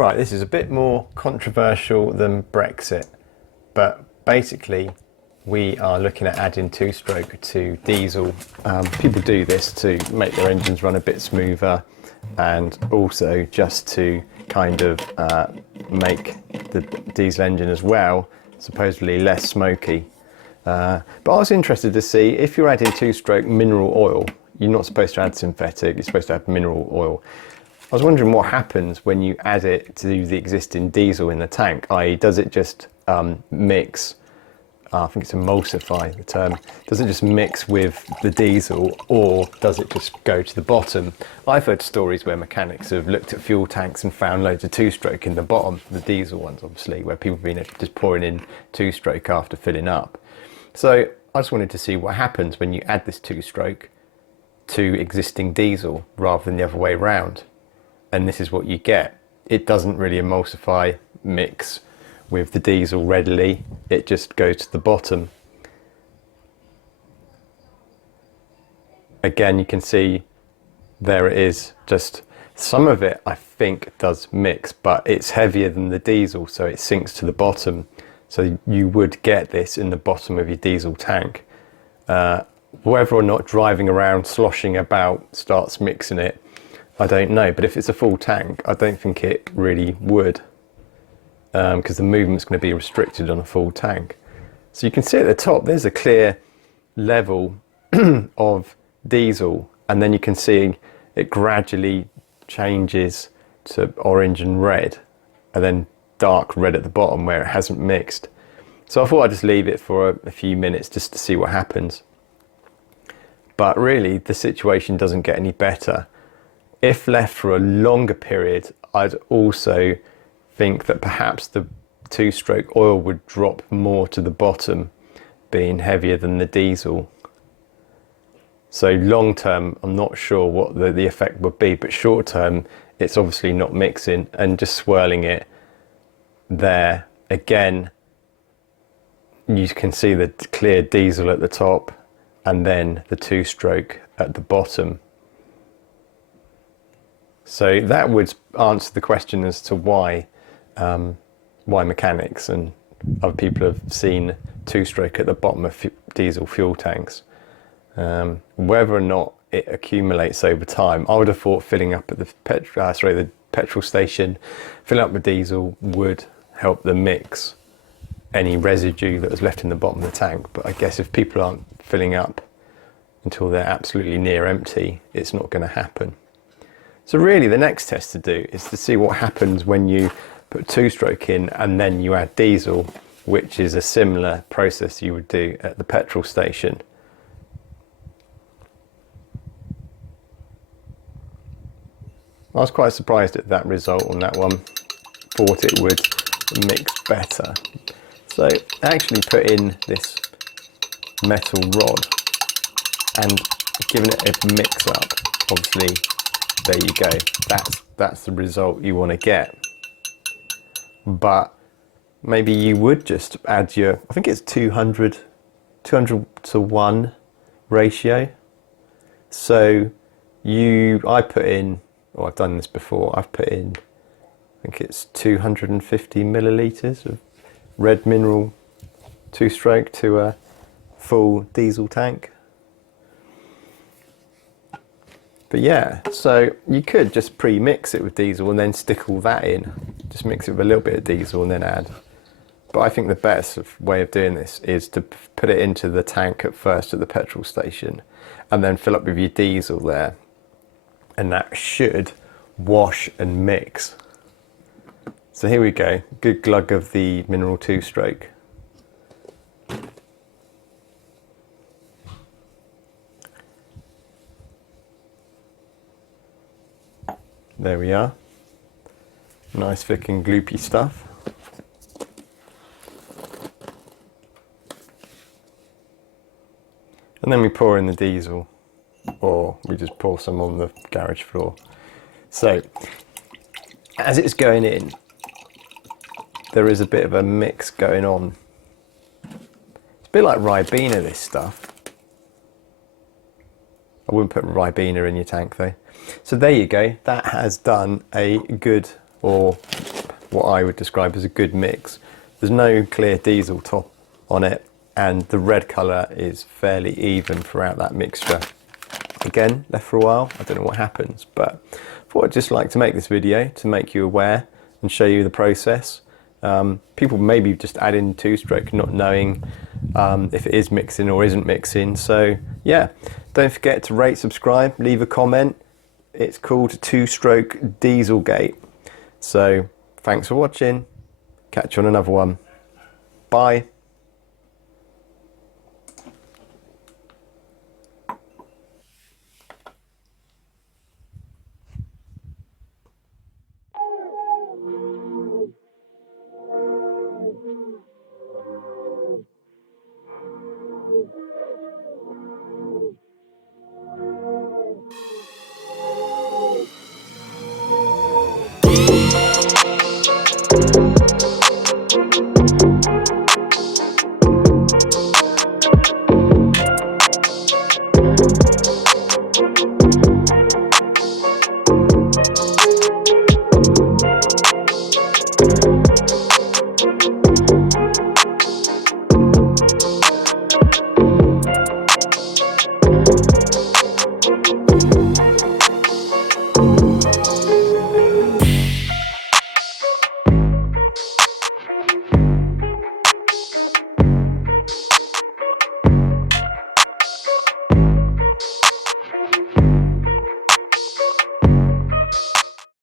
Right, this is a bit more controversial than Brexit, but basically we are looking at adding two-stroke to diesel. People do this to make their engines run a bit smoother, and also just to kind of make the diesel engine as well supposedly less smoky. But I was interested to see, if you're adding two-stroke mineral oil, you're not supposed to add synthetic, you're supposed to add mineral oil. I was wondering what happens when you add it to the existing diesel in the tank, i.e. does it just mix, I think it's emulsify the term, does it just mix with the diesel, or does it just go to the bottom? I've heard stories where mechanics have looked at fuel tanks and found loads of two-stroke in the bottom, the diesel ones obviously, where people have been just pouring in two-stroke after filling up. So I just wanted to see what happens when you add this two-stroke to existing diesel rather than the other way around. And this is what you get. It doesn't really emulsify, mix with the diesel readily, it just goes to the bottom. Again, you can see there it is, just some of it I think does mix, but it's heavier than the diesel, so it sinks to the bottom. So you would get this in the bottom of your diesel tank. Whether or not driving around sloshing about starts mixing it, I don't know, but if it's a full tank, I don't think it really would, because the movement's going to be restricted on a full tank. So you can see at the top, there's a clear level of diesel, and then you can see it gradually changes to orange and red, and then dark red at the bottom where it hasn't mixed. So I thought I'd just leave it for a few minutes just to see what happens. But really, the situation doesn't get any better. If left for a longer period, I'd also think that perhaps the two-stroke oil would drop more to the bottom, being heavier than the diesel. So long term, I'm not sure what the effect would be, but short term, it's obviously not mixing and just swirling it there. Again, you can see the clear diesel at the top and then the two-stroke at the bottom. So that would answer the question as to why mechanics and other people have seen two-stroke at the bottom of diesel fuel tanks. Whether or not it accumulates over time, I would have thought filling up at the petrol station, filling up with diesel would help the mix any residue that was left in the bottom of the tank. But I guess if people aren't filling up until they're absolutely near empty, it's not going to happen. So really the next test to do is to see what happens when you put two-stroke in and then you add diesel, which is a similar process you would do at the petrol station. I was quite surprised at that result on that one. Thought it would mix better. So I actually put in this metal rod and given it a mix up. Obviously, there you go. That's the result you want to get. But maybe you would just add your, I think it's 200 to 1 ratio. So I put in, or I've done this before, I've put in, I think it's 250 millilitres of red mineral two-stroke to a full diesel tank. But yeah, so you could just pre-mix it with diesel and then stick all that in. Just mix it with a little bit of diesel and then add. But I think the best way of doing this is to put it into the tank at first at the petrol station and then fill up with your diesel there. And that should wash and mix. So here we go, good glug of the mineral two-stroke. There we are. Nice thick and gloopy stuff. And then we pour in the diesel, or we just pour some on the garage floor. So, as it's going in, there is a bit of a mix going on. It's a bit like Ribena, this stuff. I wouldn't put Ribena in your tank though. So there you go, that has done a good, or what I would describe as a good mix. There's no clear diesel top on it, and the red colour is fairly even throughout that mixture. Again, left for a while, I don't know what happens, but I thought I'd just like to make this video to make you aware and show you the process. People maybe just add in two-stroke not knowing if it is mixing or isn't mixing. So yeah, don't forget to rate, subscribe, leave a comment. It's called Two-Stroke Dieselgate. So thanks for watching. Catch you on another one. Bye.